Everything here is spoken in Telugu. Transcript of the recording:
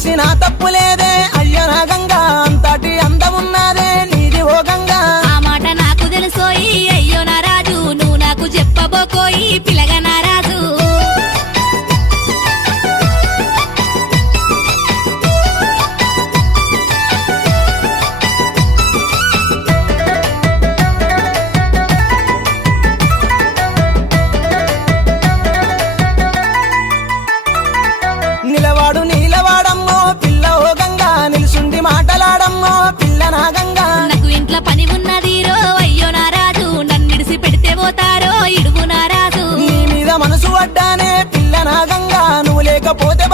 చేసిన తప్పులేదే అయ్యో నా గంగా అంతటి అందమున్నదే నీది ఓ గంగా ఆ మాట నాకు తెలుసోయి అయ్యో నా రాజు నువ్వు నాకు చెప్పబోకోయి పిల్లగా నా రాజు నిలవాడు నీలవాడమ్మో పిల్ల ఓ గంగా నిలుసుండి మాటలాడమ్మో పిల్ల నా గంగా నాకు ఇంట్లో పని ఉన్నది రో అయ్యో నా రాజు నన్నిడిసి పెడితే పోతారో ఇడుగు నా రాజు నీ మీద మనసు పడ్డానే పిల్ల నా గంగా నువ్వు లేకపోతే